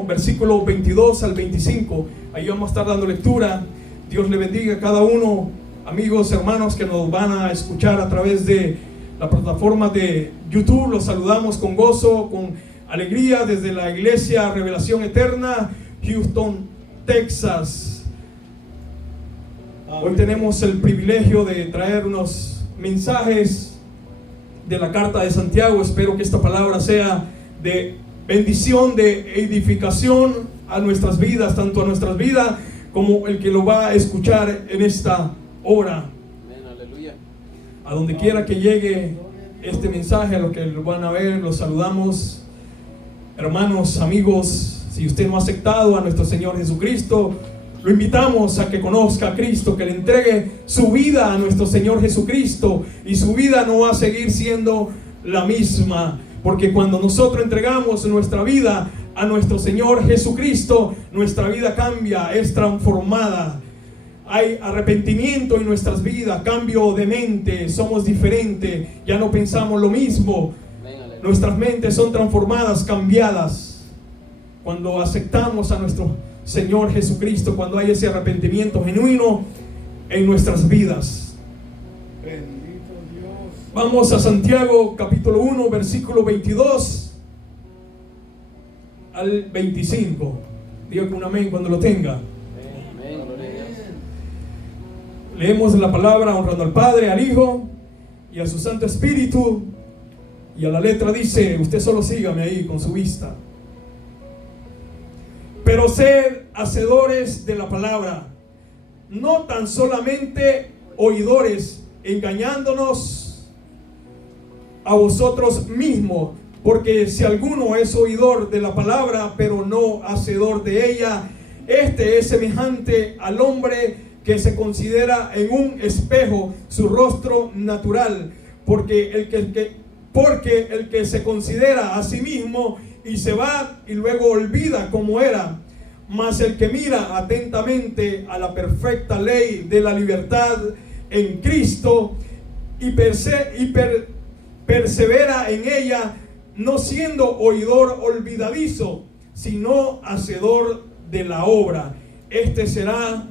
Versículo 22 al 25. Ahí vamos a estar dando lectura. Dios le bendiga a cada uno, amigos, hermanos que nos van a escuchar a través de la plataforma de YouTube. Los saludamos con gozo, con alegría desde la Iglesia Revelación Eterna, Houston, Texas. Hoy tenemos el privilegio de traer unos mensajes de la carta de Santiago. Espero que esta palabra sea de bendición, de edificación a nuestras vidas, tanto a nuestras vidas como el que lo va a escuchar en esta hora. Amén, aleluya. A donde quiera que llegue este mensaje, a los que lo van a ver, los saludamos. Hermanos, amigos, si usted no ha aceptado a nuestro Señor Jesucristo, lo invitamos a que conozca a Cristo, que le entregue su vida a nuestro Señor Jesucristo, y su vida no va a seguir siendo la misma. Porque cuando nosotros entregamos nuestra vida a nuestro Señor Jesucristo, nuestra vida cambia, es transformada. Hay arrepentimiento en nuestras vidas, cambio de mente, somos diferentes, ya no pensamos lo mismo. Nuestras mentes son transformadas, cambiadas. Cuando aceptamos a nuestro Señor Jesucristo, cuando hay ese arrepentimiento genuino en nuestras vidas. Vamos a Santiago capítulo 1, versículo 22 al 25. Diga con un amén cuando lo tenga. Amén. Leemos la palabra honrando al Padre, al Hijo y a su Santo Espíritu. Y a la letra dice, usted solo sígame ahí con su vista. Pero sed hacedores de la palabra, no tan solamente oidores, engañándonos a vosotros mismos, porque si alguno es oidor de la palabra, pero no hacedor de ella, este es semejante al hombre que se considera en un espejo su rostro natural, porque el que se considera a sí mismo y se va y luego olvida cómo era, mas el que mira atentamente a la perfecta ley de la libertad en Cristo y persevera en ella, no siendo oidor olvidadizo, sino hacedor de la obra, este será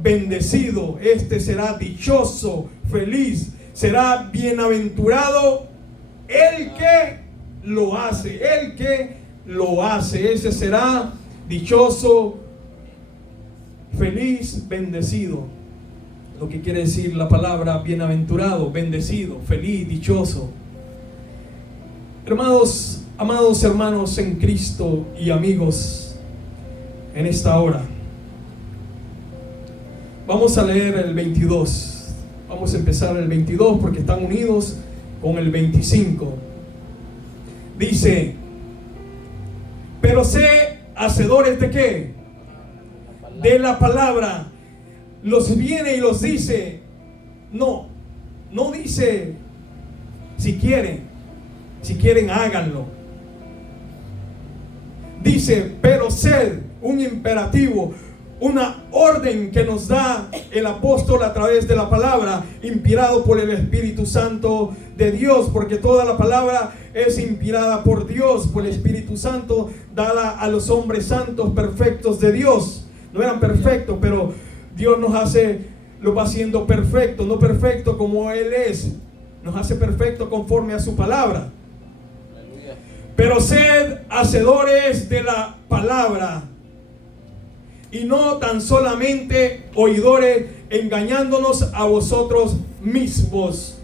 bendecido, este será dichoso, feliz, será bienaventurado el que lo hace, ese será dichoso, feliz, bendecido. Lo que quiere decir la palabra bienaventurado, bendecido, feliz, dichoso. Hermanos, amados hermanos en Cristo y amigos en esta hora, vamos a leer el 22. Vamos a empezar el 22 porque están unidos con el 25. Dice, pero sé hacedores de ¿qué? De la palabra. Los viene y los dice, no dice si quieren háganlo. Dice, pero sed, un imperativo, una orden que nos da el apóstol a través de la palabra, inspirado por el Espíritu Santo de Dios, porque toda la palabra es inspirada por Dios, por el Espíritu Santo, dada a los hombres santos perfectos de Dios. No eran perfectos, pero Dios nos lo va haciendo perfecto, no perfecto como Él es, nos hace perfecto conforme a su palabra. Pero sed hacedores de la palabra, y no tan solamente oidores, engañándonos a vosotros mismos.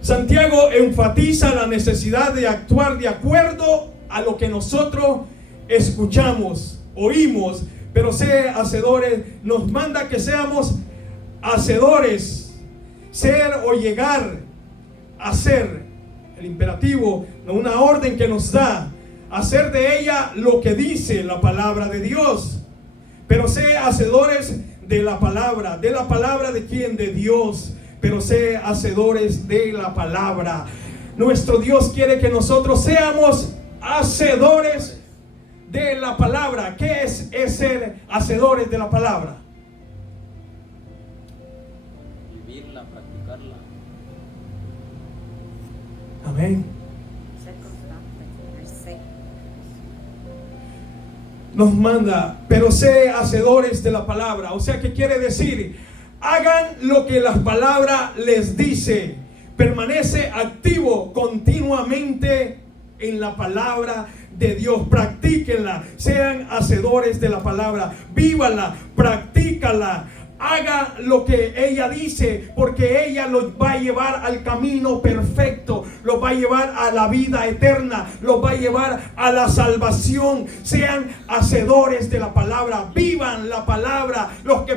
Santiago enfatiza la necesidad de actuar de acuerdo a lo que nosotros escuchamos, oímos. Pero ser hacedores nos manda que seamos hacedores, ser o llegar a ser. El imperativo, una orden que nos da, hacer de ella lo que dice la palabra de Dios. Pero ser hacedores de la palabra de quién, de Dios. Pero ser hacedores de la palabra. Nuestro Dios quiere que nosotros seamos hacedores de la palabra. ¿Qué es ser hacedores de la palabra? Vivirla, practicarla. Amén. Ser constante, ser seco. nos manda, pero sé hacedores de la palabra. O sea, ¿qué quiere decir? Hagan lo que la palabra les dice. Permanece activo continuamente en la palabra de Dios. Practíquenla, sean hacedores de la palabra, vívanla, practícala. Haga lo que ella dice, porque ella los va a llevar al camino perfecto, los va a llevar a la vida eterna, los va a llevar a la salvación. Sean hacedores de la palabra, vivan la palabra. Los que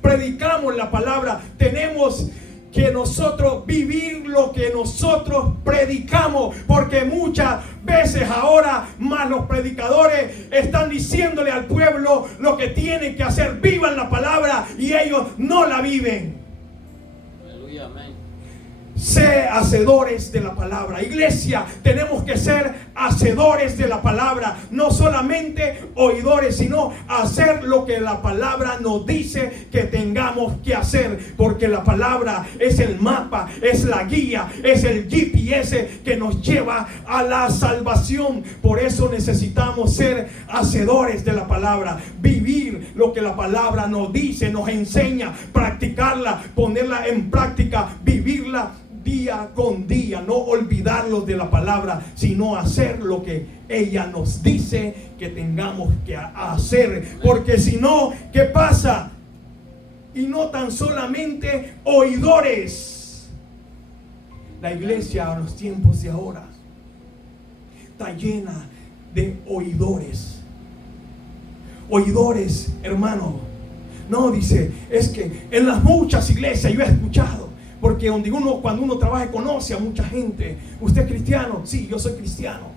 predicamos la palabra, tenemos que nosotros vivir lo que nosotros predicamos, porque muchas veces ahora más los predicadores están diciéndole al pueblo lo que tienen que hacer. Vivan la palabra y ellos no la viven. Aleluya, amén. Sé hacedores de la palabra. Iglesia, tenemos que ser hacedores de la palabra, no solamente oidores, sino hacer lo que la palabra nos dice que tengamos que hacer, porque la palabra es el mapa, es la guía, es el GPS que nos lleva a la salvación. Por eso necesitamos ser hacedores de la palabra, vivir lo que la palabra nos dice, nos enseña, practicarla, ponerla en práctica, vivirla día con día, no olvidarnos de la palabra, sino hacer lo que ella nos dice que tengamos que hacer. Porque si no, ¿qué pasa? Y no tan solamente oidores. La iglesia en los tiempos de ahora está llena de oidores. Oidores, hermano. No, dice, es que en las muchas iglesias yo he escuchado. Porque cuando uno trabaja conoce a mucha gente. ¿Usted es cristiano? Sí, yo soy cristiano.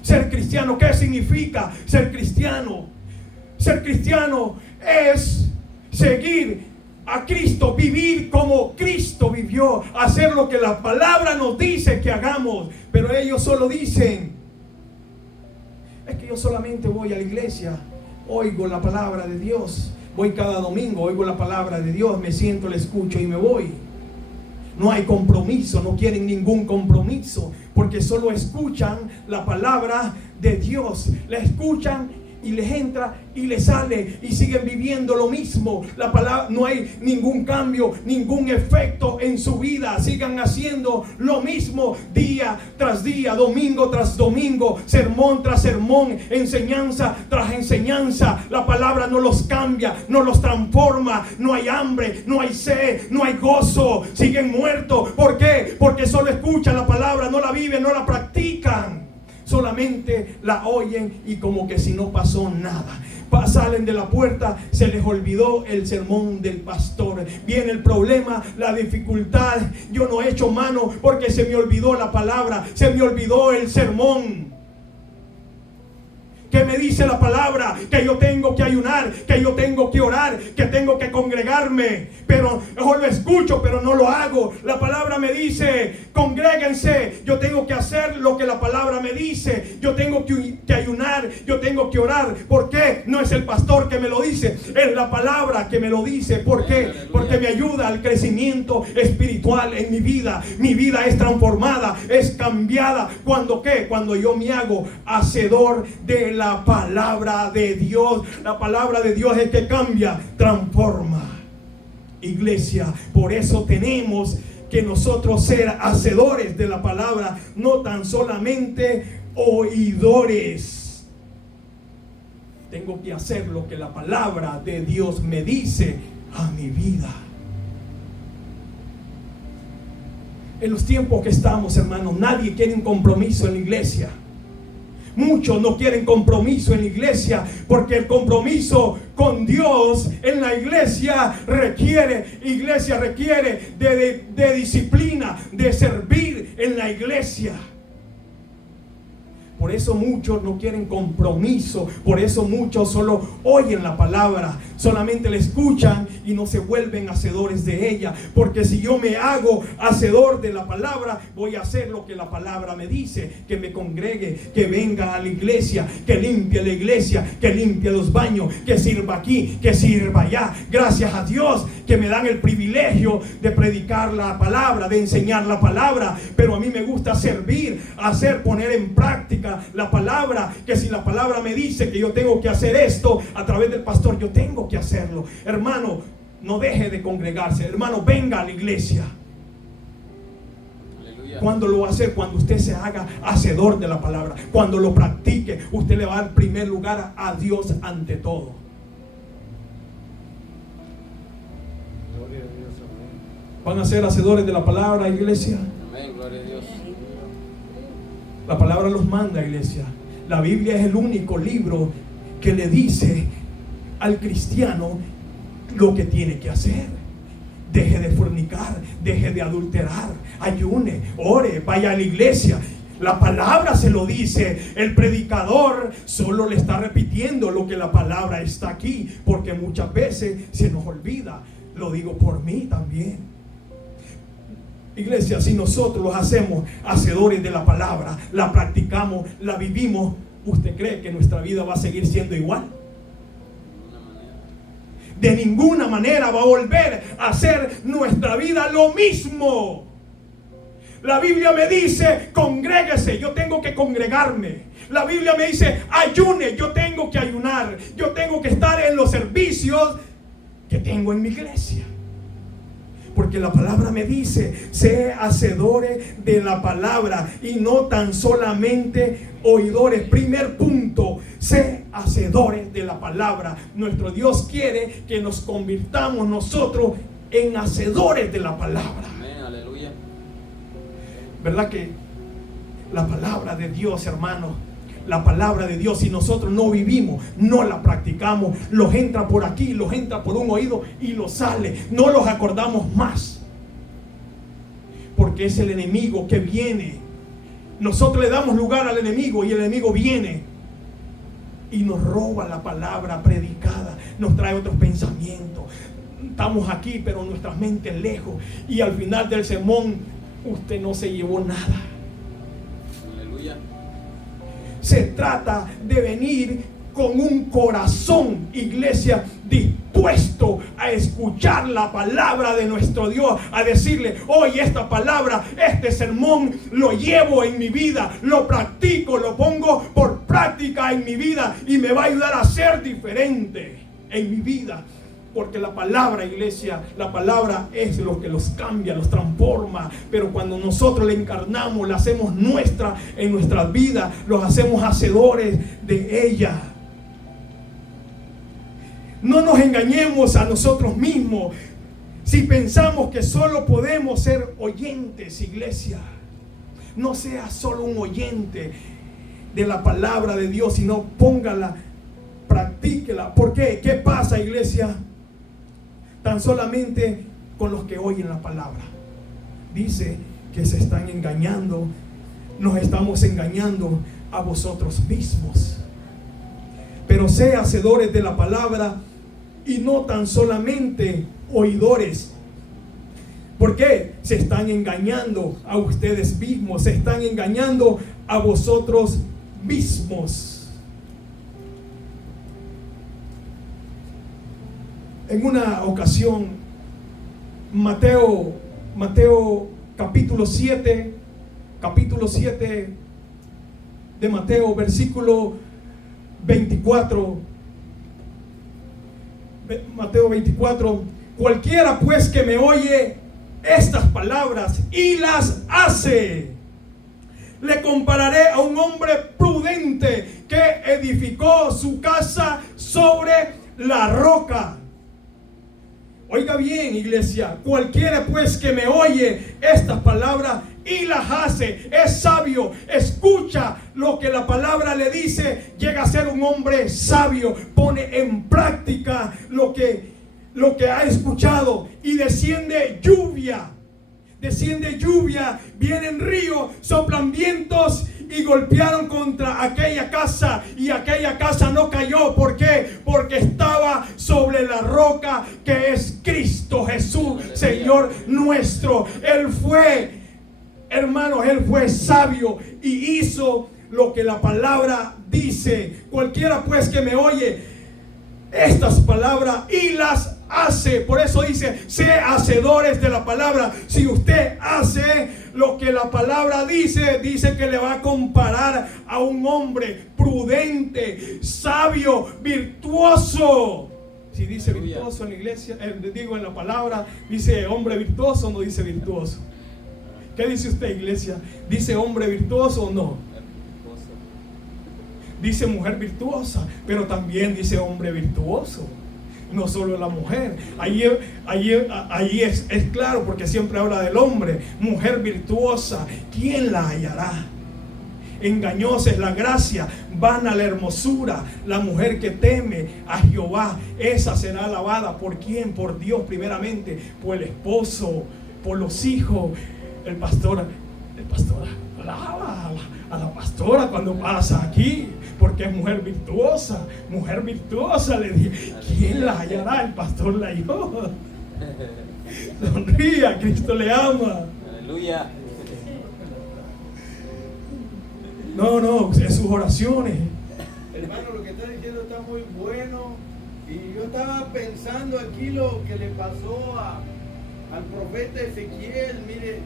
Ser cristiano, ¿qué significa ser cristiano? Ser cristiano es seguir a Cristo, vivir como Cristo vivió, hacer lo que la palabra nos dice que hagamos. Pero ellos solo dicen, es que yo solamente voy a la iglesia, oigo la palabra de Dios, voy cada domingo, oigo la palabra de Dios, me siento, la escucho y me voy. No hay compromiso, no quieren ningún compromiso, porque solo escuchan la palabra de Dios, la escuchan y les entra y les sale y siguen viviendo lo mismo. La palabra, no hay ningún cambio, ningún efecto en su vida. Sigan haciendo lo mismo día tras día, domingo tras domingo, sermón tras sermón, enseñanza tras enseñanza. La palabra no los cambia, no los transforma. No hay hambre, no hay sed, no hay gozo. Siguen muertos. ¿Por qué? Porque solo escuchan la palabra, no la viven, no la practican. Solamente la oyen y como que si no pasó nada. Salen de la puerta, se les olvidó el sermón del pastor. Viene el problema, la dificultad. Yo no he hecho mano porque se me olvidó la palabra, se me olvidó el sermón. Que me dice la palabra que yo tengo que ayunar, que yo tengo que orar, que tengo que congregarme, pero yo lo escucho pero no lo hago. La palabra me dice congréguense, yo tengo que hacer lo que la palabra me dice, yo tengo que ayunar, yo tengo que orar. ¿Por qué? No es el pastor que me lo dice, es la palabra que me lo dice. ¿Por qué? Porque me ayuda al crecimiento espiritual en mi vida. Mi vida es transformada, es cambiada. ¿Cuándo qué? Cuando yo me hago hacedor de la palabra de Dios. La palabra de Dios es que cambia, transforma. Iglesia, por eso tenemos que nosotros ser hacedores de la palabra, no tan solamente oidores. Tengo que hacer lo que la palabra de Dios me dice a mi vida. En los tiempos que estamos, hermanos, nadie quiere un compromiso en la iglesia. Muchos no quieren compromiso en la iglesia, porque el compromiso con Dios en la iglesia requiere de disciplina, de servir en la iglesia. Por eso muchos no quieren compromiso, por eso muchos solo oyen la palabra, solamente la escuchan y no se vuelven hacedores de ella. Porque si yo me hago hacedor de la palabra, voy a hacer lo que la palabra me dice: que me congregue, que venga a la iglesia, que limpie la iglesia, que limpie los baños, que sirva aquí, que sirva allá. Gracias a Dios que me dan el privilegio de predicar la palabra, de enseñar la palabra. Pero a mí me gusta servir, hacer, poner en práctica la palabra. Que si la palabra me dice que yo tengo que hacer esto a través del pastor, yo tengo que hacerlo. Hermano, no deje de congregarse. Hermano, venga a la iglesia. Aleluya. ¿Cuándo lo va a hacer? Cuando usted se haga hacedor de la palabra. Cuando lo practique, usted le va a dar primer lugar a Dios ante todo. Gloria a Dios, amén. ¿Van a ser hacedores de la palabra, iglesia? Amén, gloria a Dios. La palabra los manda, iglesia. La Biblia es el único libro que le dice al cristiano lo que tiene que hacer. Deje de fornicar, deje de adulterar, ayune, ore, vaya a la iglesia. La palabra se lo dice. El predicador solo le está repitiendo lo que la palabra está aquí, porque muchas veces se nos olvida. Lo digo por mí también. Iglesia, si nosotros los hacemos hacedores de la palabra, la practicamos, la vivimos, ¿usted cree que nuestra vida va a seguir siendo igual? De ninguna manera va a volver a ser nuestra vida lo mismo. La Biblia me dice: congréguese, yo tengo que congregarme. La Biblia me dice: ayune, yo tengo que ayunar. Yo tengo que estar en los servicios que tengo en mi iglesia. Porque la palabra me dice: sé hacedores de la palabra y no tan solamente oidores. Primer punto: sé hacedores de la palabra. Nuestro Dios quiere que nos convirtamos nosotros en hacedores de la palabra. Amén, aleluya. ¿Verdad que la palabra de Dios, hermano? La palabra de Dios, si nosotros no vivimos, no la practicamos, los entra por aquí, los entra por un oído y los sale, no los acordamos más. Porque es el enemigo que viene. Nosotros le damos lugar al enemigo y el enemigo viene y nos roba la palabra predicada, nos trae otros pensamientos. Estamos aquí, pero nuestras mentes lejos, y al final del sermón usted no se llevó nada. Aleluya. Se trata de venir con un corazón, iglesia, dispuesto a escuchar la palabra de nuestro Dios, a decirle: hoy esta palabra, este sermón lo llevo en mi vida, lo practico, lo pongo por práctica en mi vida y me va a ayudar a ser diferente en mi vida. Porque la palabra, iglesia, la palabra es lo que los cambia, los transforma. Pero cuando nosotros la encarnamos, la hacemos nuestra en nuestras vidas, los hacemos hacedores de ella. No nos engañemos a nosotros mismos si pensamos que solo podemos ser oyentes, iglesia. No sea solo un oyente de la palabra de Dios, sino póngala, practíquela. ¿Por qué? ¿Qué pasa, iglesia? Tan solamente con los que oyen la palabra. Dice que se están engañando. Nos estamos engañando a vosotros mismos. Pero sé hacedores de la palabra y no tan solamente oidores. ¿Por qué? Se están engañando a ustedes mismos. Se están engañando a vosotros mismos. En una ocasión, Mateo capítulo 7 de Mateo, versículo 24. Mateo 24: cualquiera pues que me oye estas palabras y las hace, le compararé a un hombre prudente que edificó su casa sobre la roca. Oiga bien, iglesia, cualquiera pues que me oye estas palabras y las hace, es sabio, escucha lo que la palabra le dice, llega a ser un hombre sabio, pone en práctica lo que ha escuchado, y desciende lluvia, vienen ríos, soplan vientos y golpearon contra aquella casa, y aquella casa no cayó. ¿Por qué? Porque estaba sobre la palabra que es Cristo Jesús, Señor nuestro. Él fue, hermanos, Él fue sabio y hizo lo que la palabra dice. Cualquiera pues que me oye estas palabras y las hace. Por eso dice, sé hacedores de la palabra. Si usted hace lo que la palabra dice, dice que le va a comparar a un hombre prudente, sabio, virtuoso. Si dice virtuoso en la iglesia, digo en la palabra, dice hombre virtuoso, no dice virtuoso. ¿Qué dice usted, iglesia? ¿Dice hombre virtuoso o no? Dice mujer virtuosa, pero también dice hombre virtuoso. No solo la mujer. Ahí es claro, porque siempre habla del hombre. Mujer virtuosa, ¿quién la hallará? Engañosa es la gracia, vana la hermosura. La mujer que teme a Jehová, esa será alabada. ¿Por quién? Por Dios primeramente, por el esposo, por los hijos. El pastor alaba a la pastora cuando pasa aquí, porque es mujer virtuosa, le dije. ¿Quién la hallará? El pastor la halló. Sonría, Cristo le ama. Aleluya. No, en sus oraciones. Hermano, lo que está diciendo está muy bueno. Y yo estaba pensando aquí lo que le pasó al profeta Ezequiel. Mire,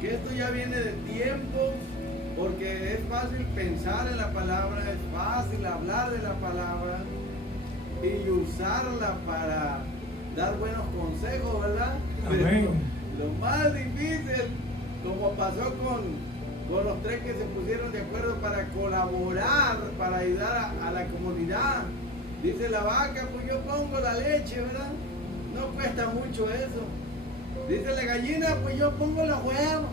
que esto ya viene de tiempo, porque es fácil pensar en la palabra, es fácil hablar de la palabra y usarla para dar buenos consejos, ¿verdad? Amén. Pero lo más difícil, como pasó con los tres que se pusieron de acuerdo para colaborar, para ayudar a la comunidad. Dice la vaca, pues yo pongo la leche, ¿verdad? No cuesta mucho eso. Dice la gallina, pues yo pongo los huevos.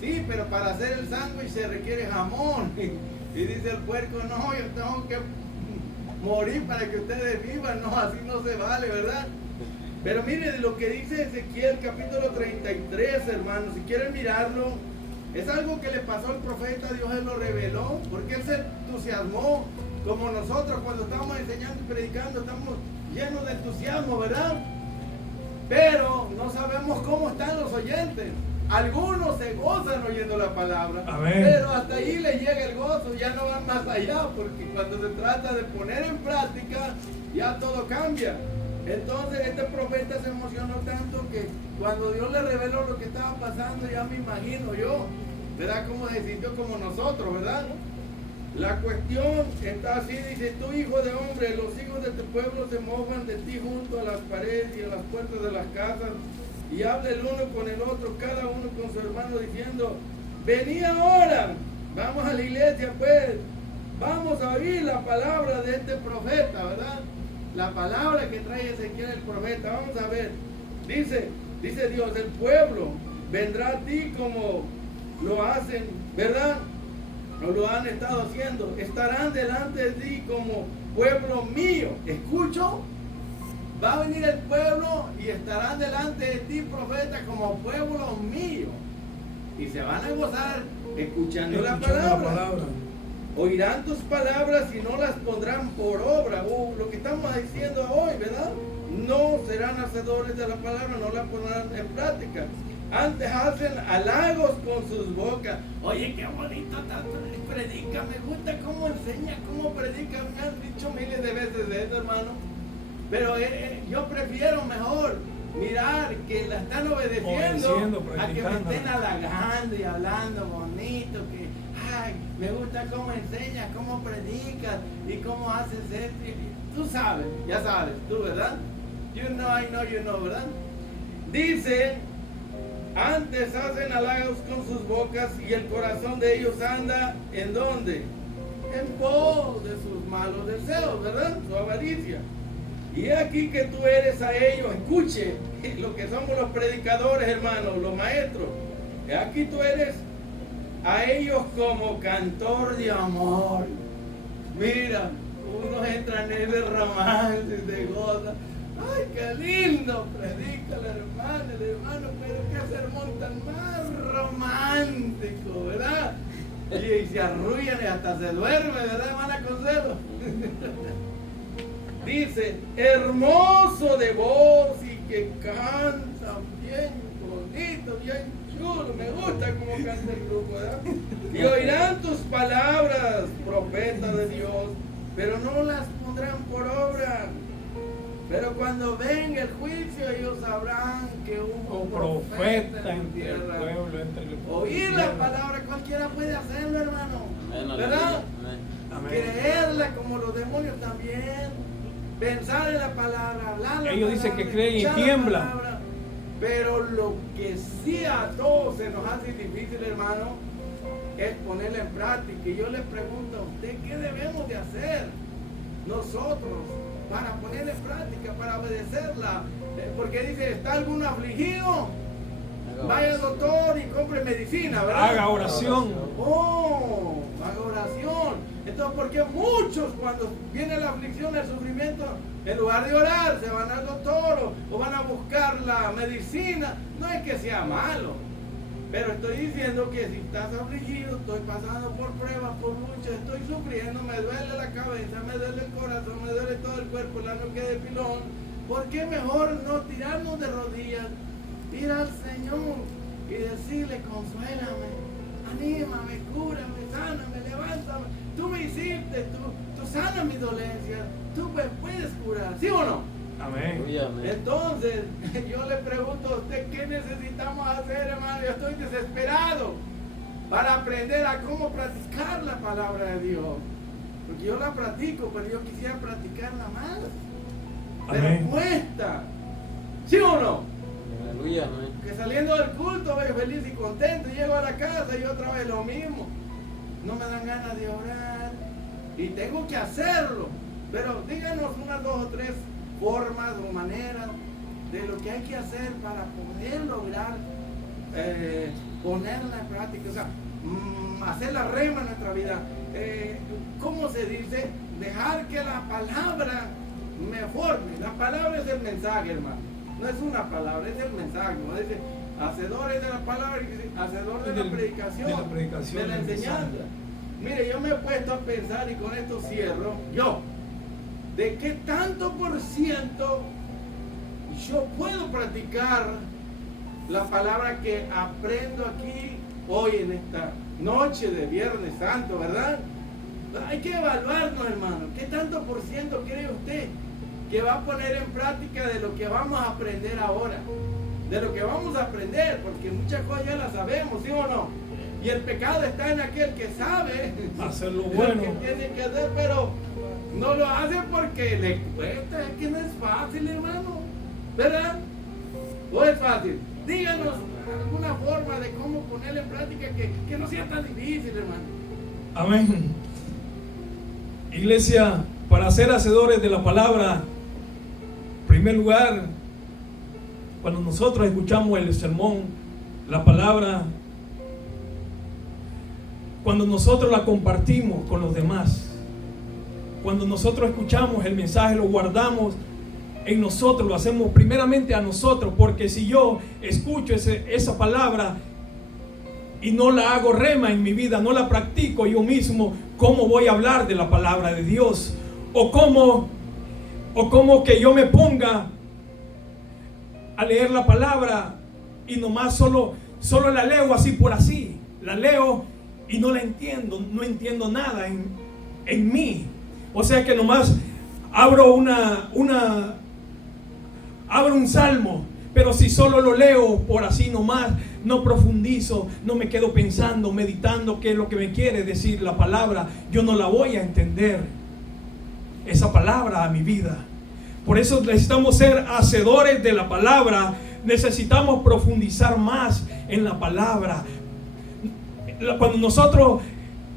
Sí, pero para hacer el sándwich se requiere jamón. Y dice el puerco, no, yo tengo que morir para que ustedes vivan. No, así no se vale, ¿verdad? Pero mire lo que dice Ezequiel capítulo 33, hermanos. Si quieren mirarlo, es algo que le pasó al profeta, Dios él lo reveló, porque él se entusiasmó, como nosotros cuando estamos enseñando y predicando, estamos llenos de entusiasmo, ¿verdad? Pero no sabemos cómo están los oyentes. Algunos se gozan oyendo la palabra, Amén. Pero hasta ahí les llega el gozo, ya no van más allá, porque cuando se trata de poner en práctica, ya todo cambia. Entonces este profeta se emocionó tanto que cuando Dios le reveló lo que estaba pasando, ya me imagino yo, ¿verdad? Cómo se sintió como nosotros, ¿verdad? La cuestión está así, dice, tú hijo de hombre, los hijos de tu pueblo se mojan de ti junto a las paredes y a las puertas de las casas, y habla el uno con el otro, cada uno con su hermano, diciendo, vení ahora, vamos a la iglesia pues, vamos a oír la palabra de este profeta, ¿verdad? La palabra que trae Ezequiel el profeta, vamos a ver, dice Dios, el pueblo vendrá a ti como lo hacen, ¿verdad? O lo han estado haciendo, estarán delante de ti como pueblo mío. ¿Escucho? Va a venir el pueblo y estarán delante de ti, profeta, como pueblo mío. Y se van a gozar escuchando la palabra. Oirán tus palabras y no las pondrán por obra. Lo que estamos diciendo hoy, ¿verdad? No serán hacedores de la palabra, no la pondrán en práctica. Antes hacen halagos con sus bocas. Oye, qué bonito predica, me gusta cómo enseña, cómo predica. Me han dicho miles de veces de eso, hermano. Pero yo prefiero mejor mirar que la están obedeciendo a que me estén halagando y hablando bonito. Que, ay, me gusta cómo enseñas, cómo predicas y cómo haces esto. Tú sabes, ya sabes, tú, ¿verdad? You know, I know, you know, ¿verdad? Dice, antes hacen halagos con sus bocas y el corazón de ellos anda, ¿en dónde? En pos de sus malos deseos, ¿verdad? Su avaricia. Y aquí que tú eres a ellos, escuche, lo que somos los predicadores, hermanos, los maestros. Aquí tú eres a ellos como cantor de amor. Mira, unos entran en el romance, se goza. ¡Ay, qué lindo! Predica el hermano, pero qué sermón tan más romántico, ¿verdad? Y se arrullan y hasta se duerme, ¿verdad, hermana Consuelo? dice, hermoso de voz y que canta bien bonito, bien chulo. Me gusta cómo canta el grupo, ¿verdad? Y oirán tus palabras, profeta de Dios, pero no las pondrán por obra. Pero cuando venga el juicio, ellos sabrán que hubo profeta en tierra. Oír la palabra, cualquiera puede hacerlo, hermano. Amén, ¿Verdad? amén. Creerla como los demonios también. Pensar en la palabra, hablar la Ellos dicen palabra, que creen y escuchar la tiemblan. palabra. Pero lo que sí a todos se nos hace difícil, hermano, es ponerla en práctica. Y yo les pregunto a usted, ¿qué debemos de hacer nosotros para ponerla en práctica, para obedecerla? Porque dice, ¿está alguno afligido? Vaya al doctor y compre medicina, ¿verdad? Haga oración. Oh, haga oración. Entonces, porque muchos cuando viene la aflicción, el sufrimiento, en lugar de orar, se van al doctor o van a buscar la medicina. No es que sea malo, pero estoy diciendo que si estás afligido, estoy pasando por pruebas, por luchas, estoy sufriendo, me duele la cabeza, me duele el corazón, me duele todo el cuerpo, la noche de pilón. ¿Por qué mejor no tirarnos de rodillas, ir al Señor y decirle, consuélame, anímame, cúrame, sáname, levántame? Tú me hiciste, tú sanas mis dolencias, tú me puedes curar, ¿sí o no? Amén. Aleluya, amén. Entonces, yo le pregunto a usted, ¿qué necesitamos hacer, hermano? Yo estoy desesperado para aprender a cómo practicar la palabra de Dios. Porque yo la practico, pero yo quisiera practicarla más. Pero Amén. cuesta, ¿sí o no? Aleluya, amén. Que saliendo del culto voy feliz y contento, y llego a la casa y otra vez lo mismo. No me dan ganas de orar y tengo que hacerlo. Pero díganos unas 2 o 3 formas o maneras de lo que hay que hacer para poder lograr ponerla en práctica, o sea, hacer la rema en nuestra vida. ¿Cómo se dice? Dejar que la palabra me forme. La palabra es el mensaje, hermano. No es una palabra, es el mensaje. ¿No? Dice, hacedores de la palabra, hacedor de la predicación, de la enseñanza. Mire, yo me he puesto a pensar, y con esto cierro, de qué tanto por ciento yo puedo practicar la palabra que aprendo aquí hoy en esta noche de Viernes Santo, ¿verdad? Hay que evaluarnos, hermano. ¿Qué tanto por ciento cree usted que va a poner en práctica de lo que vamos a aprender ahora? De lo que vamos a aprender, porque muchas cosas ya las sabemos, ¿sí o no? Y el pecado está en aquel que sabe hacer lo lo bueno. que tiene que hacer, pero no lo hace porque le cuesta. Es que no es fácil, hermano, ¿verdad? ¿O es fácil? Díganos alguna forma de cómo ponerle en práctica que no sea tan difícil, hermano. Amén. Iglesia, para ser hacedores de la palabra, en primer lugar, cuando nosotros escuchamos el sermón, la palabra, cuando nosotros la compartimos con los demás, cuando nosotros escuchamos el mensaje, lo guardamos en nosotros, lo hacemos primeramente a nosotros, porque si yo escucho esa palabra y no la hago rema en mi vida, no la practico yo mismo, ¿cómo voy a hablar de la palabra de Dios? O cómo que yo me ponga a leer la palabra y nomás solo la leo así por así, la leo y no la entiendo, no entiendo nada en mí. O sea que nomás abro abro un salmo, pero si solo lo leo por así nomás, no profundizo, no me quedo pensando, meditando qué es lo que me quiere decir la palabra, yo no la voy a entender, esa palabra a mi vida. Por eso necesitamos ser hacedores de la palabra, necesitamos profundizar más en la palabra.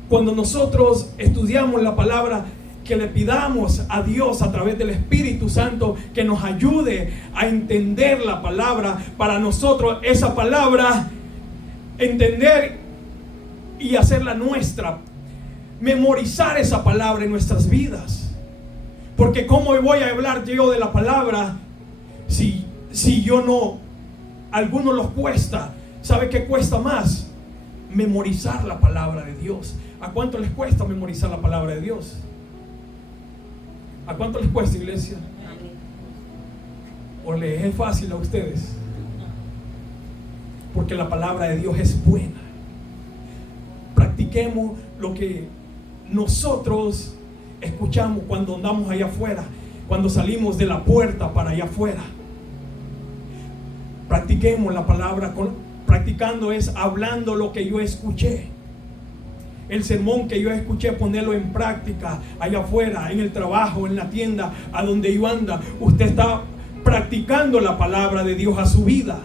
Cuando nosotros estudiamos la palabra, que le pidamos a Dios a través del Espíritu Santo que nos ayude a entender la palabra, para nosotros esa palabra entender y hacerla nuestra, memorizar esa palabra en nuestras vidas. Porque ¿cómo voy a hablar yo de la palabra si yo no? A algunos los cuesta. ¿Sabe qué cuesta más? Memorizar la palabra de Dios. ¿A cuánto les cuesta memorizar la palabra de Dios? ¿A cuánto les cuesta, iglesia? ¿O les es fácil a ustedes? Porque la palabra de Dios es buena. Practiquemos lo que nosotros escuchamos cuando andamos allá afuera, cuando salimos de la puerta para allá afuera. Practiquemos la palabra. Practicando es hablando lo que yo escuché. El sermón que yo escuché, ponerlo en práctica allá afuera, en el trabajo, en la tienda, a donde yo anda. Usted está practicando la palabra de Dios a su vida.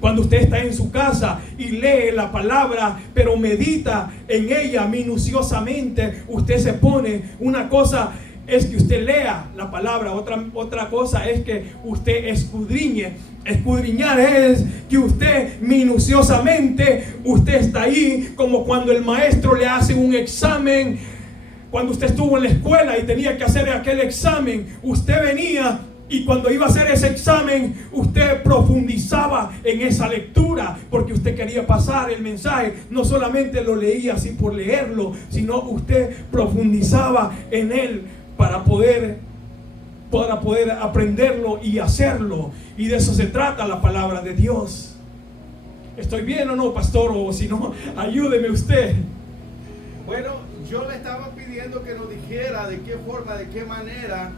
Cuando usted está en su casa y lee la palabra, pero medita en ella minuciosamente, usted se pone. Una cosa es que usted lea la palabra, otra cosa es que usted escudriñe. Escudriñar es que usted minuciosamente, usted está ahí, como cuando el maestro le hace un examen. Cuando usted estuvo en la escuela y tenía que hacer aquel examen, usted venía y cuando iba a hacer ese examen, usted profundizaba en esa lectura, porque usted quería pasar el mensaje. No solamente lo leía así por leerlo, sino usted profundizaba en él para poder aprenderlo y hacerlo. Y de eso se trata la palabra de Dios. ¿Estoy bien o no, pastor? O si no, ayúdeme usted. Bueno, yo le estaba pidiendo que nos dijera de qué forma, de qué manera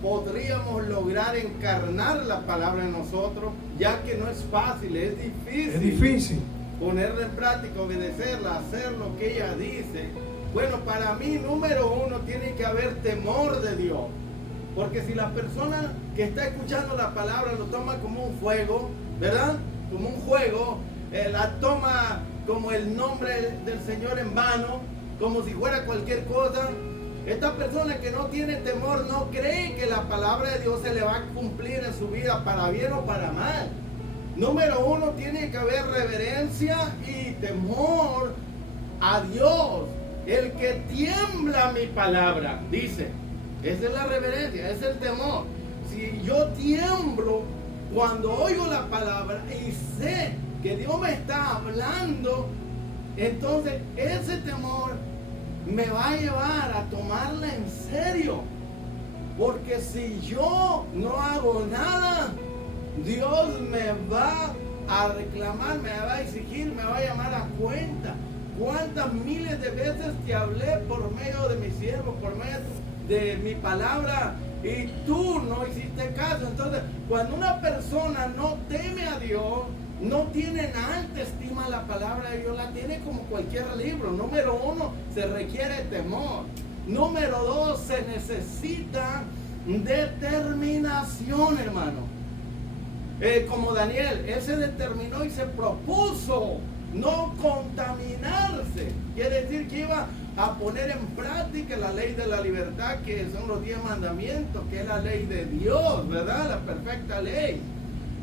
podríamos lograr encarnar la palabra en nosotros, ya que no es fácil, es difícil. Es difícil ponerla en práctica, obedecerla, hacer lo que ella dice. Bueno, para mí, número uno, tiene que haber temor de Dios. Porque si la persona que está escuchando la palabra lo toma como un juego, ¿verdad? Como un juego, la toma como el nombre del Señor en vano, como si fuera cualquier cosa. Esta persona que no tiene temor no cree que la palabra de Dios se le va a cumplir en su vida para bien o para mal. Número uno, tiene que haber reverencia y temor a Dios. El que tiembla mi palabra, dice. Esa es la reverencia, es el temor. Si yo tiemblo cuando oigo la palabra y sé que Dios me está hablando, entonces ese temor me va a llevar a tomarla en serio. Porque si yo no hago nada, Dios me va a reclamar, me va a exigir, me va a llamar a cuenta. ¿Cuántas miles de veces te hablé por medio de mi siervo, por medio de mi palabra, y tú no hiciste caso? Entonces, cuando una persona no teme a Dios, no tiene en alta estima la palabra de Dios, la tiene como cualquier libro. Número uno, se requiere temor. Número dos, se necesita determinación, hermano. Como Daniel, él se determinó y se propuso no contaminarse. Quiere decir que iba a poner en práctica la ley de la libertad, que son los 10 mandamientos, que es la ley de Dios, ¿verdad? La perfecta ley.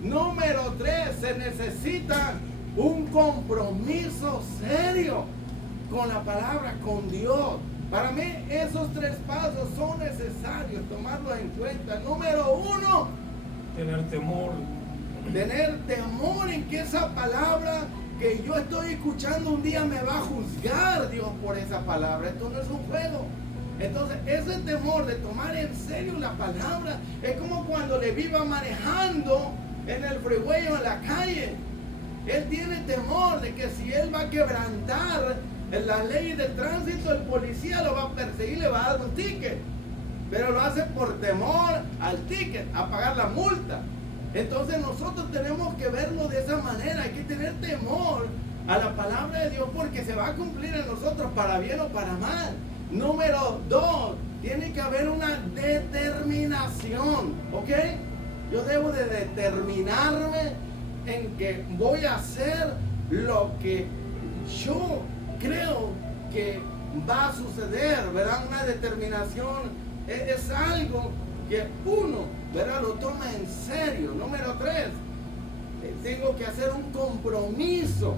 Número 3, se necesita un compromiso serio con la palabra, con Dios. Para mí esos 3 pasos son necesarios, tomarlos en cuenta. Número 1, tener temor. Tener temor en que esa palabra que yo estoy escuchando un día me va a juzgar Dios por esa palabra. Esto no es un juego. Entonces ese temor de tomar en serio la palabra es como cuando Leví va manejando en el freeway o en la calle. Él tiene temor de que si él va a quebrantar la ley de tránsito, el policía lo va a perseguir, le va a dar un ticket. Pero lo hace por temor al ticket, a pagar la multa. Entonces nosotros tenemos que verlo de esa manera. Hay que tener temor a la palabra de Dios, porque se va a cumplir en nosotros para bien o para mal. Número 2, tiene que haber una determinación, ¿ok? Yo debo de determinarme en que voy a hacer lo que yo creo que va a suceder, ¿verdad? Una determinación es algo que uno, ¿verdad?, lo toma en serio. Número 3, tengo que hacer un compromiso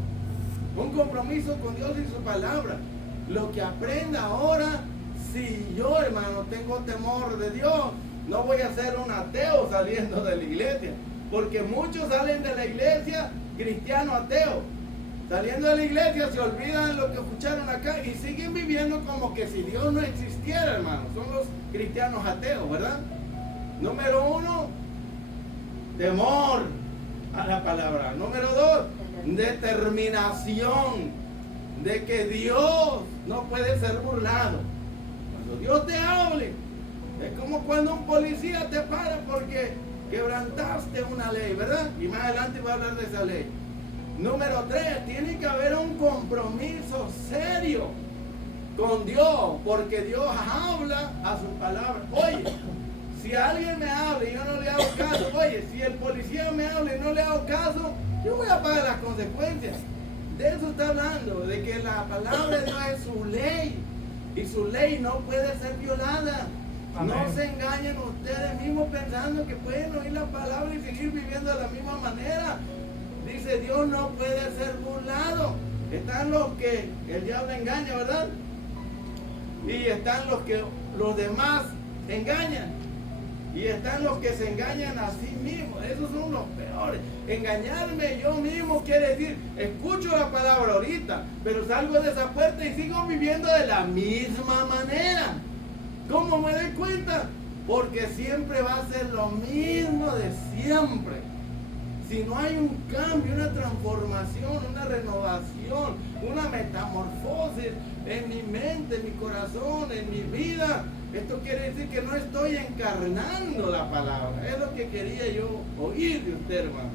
con Dios y su palabra. Lo que aprenda ahora, si yo, hermano, tengo temor de Dios, no voy a ser un ateo saliendo de la iglesia, porque muchos salen de la iglesia cristiano ateo. Saliendo de la iglesia se olvidan lo que escucharon acá y siguen viviendo como que si Dios no existiera, hermano. Son los cristianos ateos, ¿verdad? Número 1, temor a la palabra. Número 2, determinación de que Dios no puede ser burlado. Cuando Dios te hable, es como cuando un policía te para porque quebrantaste una ley, ¿verdad? Y más adelante voy a hablar de esa ley. Número 3, tiene que haber un compromiso serio con Dios, porque Dios habla a su palabra. Oye, si alguien me habla y yo no le hago caso, oye, si el policía me habla y no le hago caso, yo voy a pagar las consecuencias. De eso está hablando, de que la palabra de Dios es su ley, y su ley no puede ser violada. Amén. No se engañen ustedes mismos pensando que pueden oír la palabra y seguir viviendo de la misma manera. Dice, Dios no puede ser burlado. Están los que el diablo engaña, ¿verdad? Y están los que los demás engañan. Y están los que se engañan a sí mismos. Esos son los peores. Engañarme yo mismo quiere decir, escucho la palabra ahorita, pero salgo de esa puerta y sigo viviendo de la misma manera. ¿Cómo me doy cuenta? Porque siempre va a ser lo mismo de siempre. Si no hay un cambio, una transformación, una renovación, una metamorfosis en mi mente, en mi corazón, en mi vida, esto quiere decir que no estoy encarnando la palabra. Es lo que quería yo oír de usted, hermano.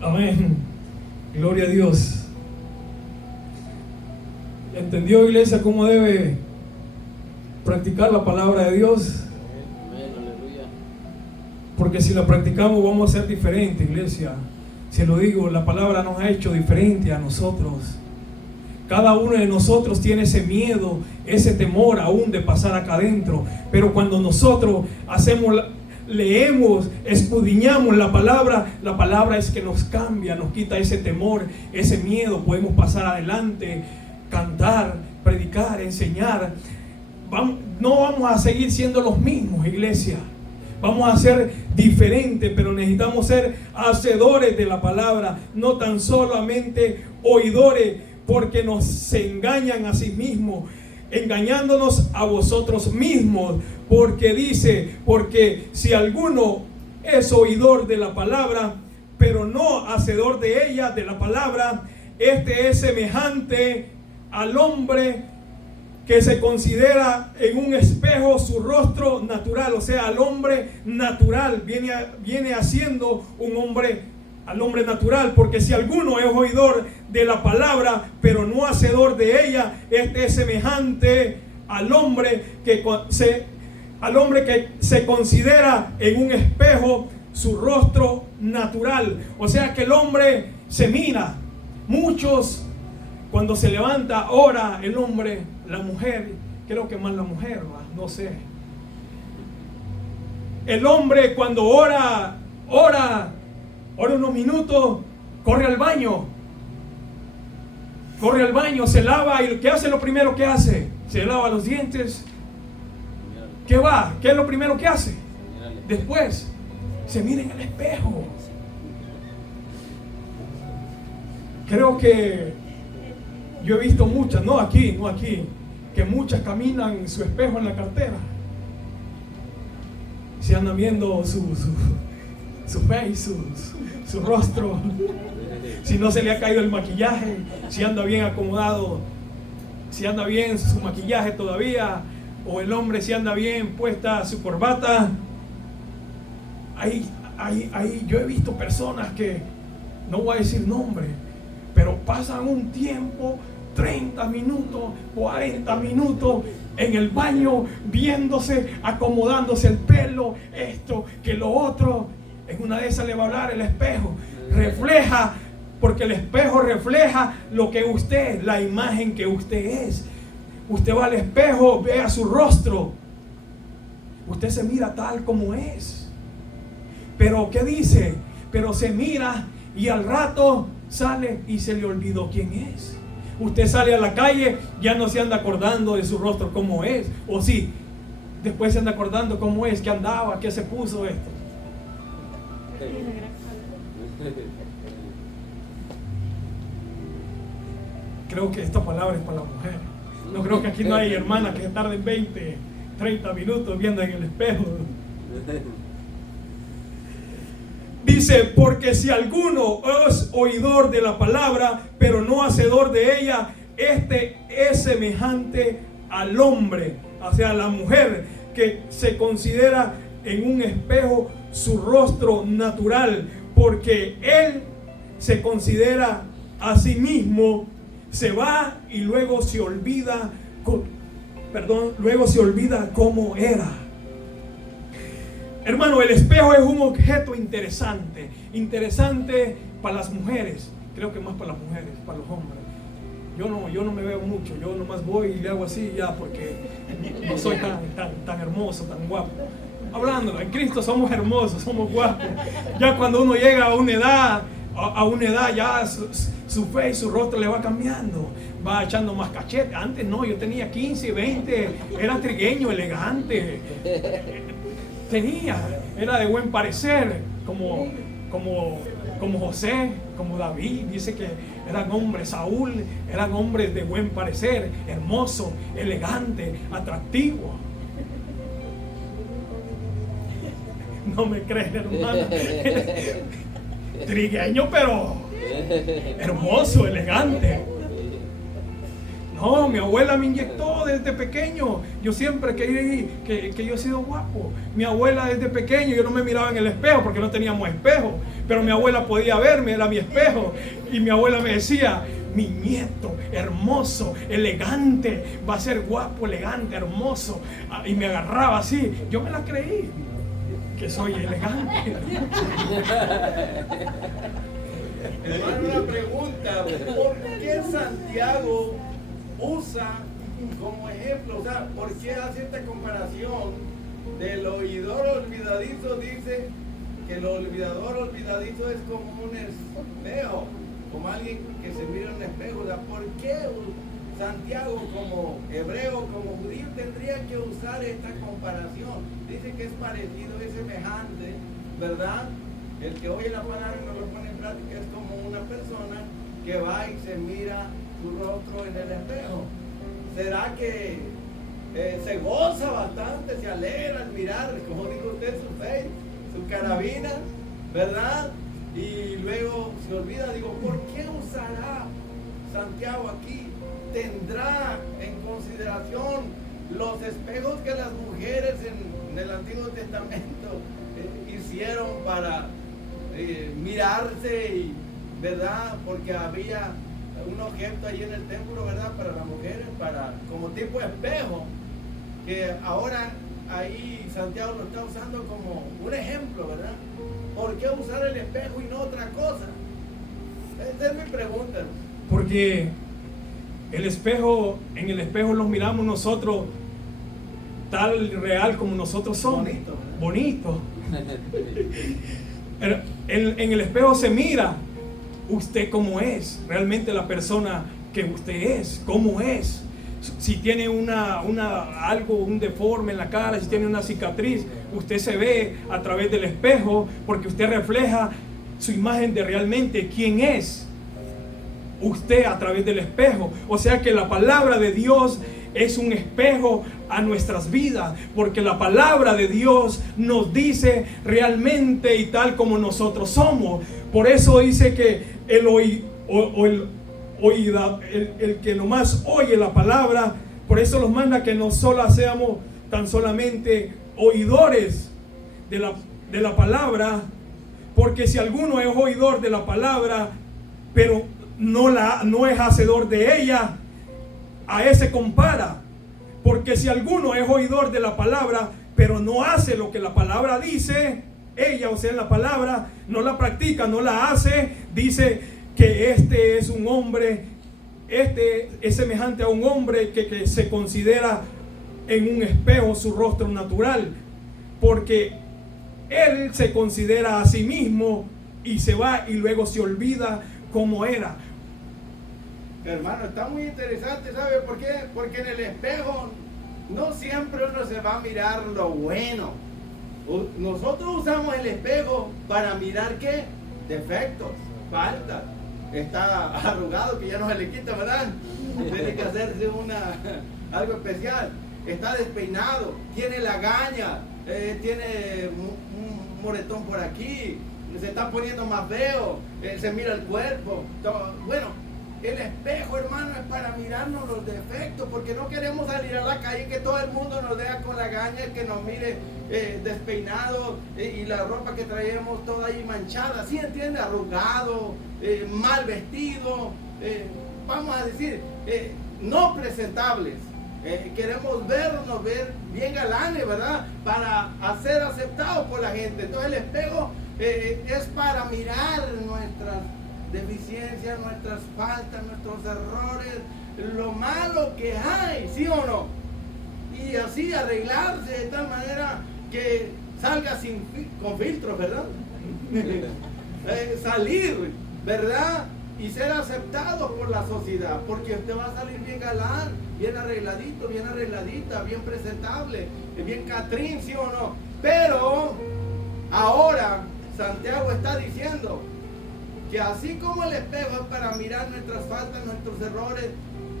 Amén. Gloria a Dios. ¿Entendió, iglesia, cómo debe practicar la palabra de Dios? Porque si la practicamos vamos a ser diferentes, iglesia. Se lo digo, la palabra nos ha hecho diferente a nosotros. Cada uno de nosotros tiene ese miedo, ese temor aún de pasar acá adentro. Pero cuando nosotros leemos, escudriñamos la palabra es que nos cambia, nos quita ese temor, ese miedo. Podemos pasar adelante, cantar, predicar, enseñar. No vamos a seguir siendo los mismos, iglesia. Vamos a ser diferentes, pero necesitamos ser hacedores de la palabra, no tan solamente oidores, porque se engañan a sí mismos, engañándonos a vosotros mismos, porque si alguno es oidor de la palabra, pero no hacedor de ella, de la palabra, este es semejante al hombre que se considera en un espejo su rostro natural. O sea, al hombre natural viene haciendo al hombre natural, porque si alguno es oidor de la palabra pero no hacedor de ella, este es semejante al hombre que se considera en un espejo su rostro natural. O sea que el hombre se mira. Muchos, cuando se levanta, ora el hombre, la mujer, creo que más la mujer, no sé. El hombre cuando ora unos minutos, corre al baño, se lava, y ¿qué hace? Lo primero que hace, se lava los dientes. ¿Qué es lo primero que hace? Después se mira en el espejo. Creo que yo he visto muchas, no aquí, que muchas caminan su espejo en la cartera. Se andan viendo su face, su rostro. Si no se le ha caído el maquillaje, si anda bien acomodado, si anda bien su maquillaje todavía, o el hombre si anda bien puesta su corbata. Ahí yo he visto personas que, no voy a decir nombre, pero pasan un tiempo, 30 minutos, 40 minutos en el baño, viéndose, acomodándose el pelo, esto, que lo otro. En una de esas le va a hablar el espejo. Refleja, porque el espejo refleja lo que usted es, la imagen que usted es. Usted va al espejo, ve a su rostro. Usted se mira tal como es. Pero ¿qué dice? Pero se mira y al rato sale y se le olvidó quién es. Usted sale a la calle, ya no se anda acordando de su rostro cómo es. O sí, después se anda acordando cómo es, que andaba, que se puso esto. creo que esta palabra es para la mujer. No creo que aquí no hay hermanas que tarden 20, 30 minutos viendo en el espejo. Dice, porque si alguno es oidor de la palabra, pero no hacedor de ella, este es semejante al hombre, o sea, a la mujer, que se considera en un espejo su rostro natural, porque él se considera a sí mismo, se va y luego se olvida, luego se olvida cómo era. Hermano, el espejo es un objeto interesante para las mujeres, creo que más para las mujeres, para los hombres. Yo no me veo mucho, yo nomás voy y le hago así ya porque no soy tan hermoso, tan guapo. Hablándolo, en Cristo somos hermosos, somos guapos. Ya cuando uno llega a una edad ya su fe y su rostro le va cambiando, va echando más cachete. Antes no, yo tenía 15, 20, era trigueño, elegante. Era de buen parecer, como José, como David, dice que eran hombres, Saúl, eran hombres de buen parecer, hermoso, elegante, atractivo. No me creen, hermano. Trigueño, pero hermoso, elegante. No, mi abuela me inyectó desde pequeño. Yo siempre creí que yo he sido guapo. Mi abuela desde pequeño, yo no me miraba en el espejo porque no teníamos espejo, pero mi abuela podía verme, era mi espejo. Y mi abuela me decía, mi nieto, hermoso, elegante, va a ser guapo, elegante, hermoso. Y me agarraba así. Yo me la creí, que soy elegante. Hermano, una pregunta, ¿por qué Santiago usa como ejemplo, o sea, por qué hace esta comparación del oidor olvidadizo? Dice que el olvidador olvidadizo es como un espejo, como alguien que se mira en un espejo. O sea, ¿por qué Santiago, como hebreo, como judío, tendría que usar esta comparación? Dice que es parecido, es semejante, ¿verdad? El que oye la palabra y no lo pone en práctica es como una persona que va y se mira su rostro en el espejo. ¿Será que se goza bastante, se alegra al mirar, como dijo usted, su face, su carabina, ¿verdad? Y luego se olvida. Digo, ¿por qué usará Santiago aquí? ¿Tendrá en consideración los espejos que las mujeres en el Antiguo Testamento hicieron para mirarse, ¿verdad? Porque había un objeto ahí en el templo, ¿verdad? Para las mujeres, como tipo espejo, que ahora ahí Santiago lo está usando como un ejemplo, ¿verdad? ¿Por qué usar el espejo y no otra cosa? Esa es mi pregunta. Porque en el espejo los miramos nosotros tal real como nosotros somos. Bonito. En el espejo se mira usted cómo es, realmente la persona que usted es, cómo es. Si tiene un deforme en la cara, si tiene una cicatriz, usted se ve a través del espejo porque usted refleja su imagen de realmente quién es usted a través del espejo. O sea que la palabra de Dios es un espejo a nuestras vidas, porque la palabra de Dios nos dice realmente y tal como nosotros somos. Por eso dice que el que nomás oye la palabra, por eso los manda que no solo seamos tan solamente oidores de la palabra, porque si alguno es oidor de la palabra, pero no es hacedor de ella, a ese compara. Porque si alguno es oidor de la palabra, pero no hace lo que la palabra dice, ella, o sea, la palabra, no la practica, no la hace, dice que este es un hombre, este es semejante a un hombre que se considera en un espejo su rostro natural, porque él se considera a sí mismo y se va y luego se olvida cómo era. Hermano, está muy interesante, ¿sabe por qué? Porque en el espejo no siempre uno se va a mirar lo bueno. Nosotros usamos el espejo para mirar ¿qué? Defectos, faltas, está arrugado, que ya no se le quita, ¿verdad? Tiene que hacerse algo especial. Está despeinado, tiene lagaña, tiene un moretón por aquí, se está poniendo más feo, se mira el cuerpo. Bueno, el espejo, hermano, es para mirarnos los defectos, porque no queremos salir a la calle que todo el mundo nos vea con lagaña, que nos mire despeinado y la ropa que traemos toda ahí manchada, ¿sí entiende? Arrugado, mal vestido, vamos a decir, no presentables. Queremos ver bien galanes, ¿verdad? Para ser aceptados por la gente. Entonces el espejo es para mirar nuestras deficiencias, nuestras faltas, nuestros errores, lo malo que hay, ¿sí o no? Y así arreglarse de tal manera que salga con filtros, ¿verdad? Salir, ¿verdad? Y ser aceptado por la sociedad, porque usted va a salir bien galán, bien arregladito, bien arregladita, bien presentable, bien catrín, ¿sí o no? Pero ahora Santiago está diciendo que así como el espejo es para mirar nuestras faltas, nuestros errores,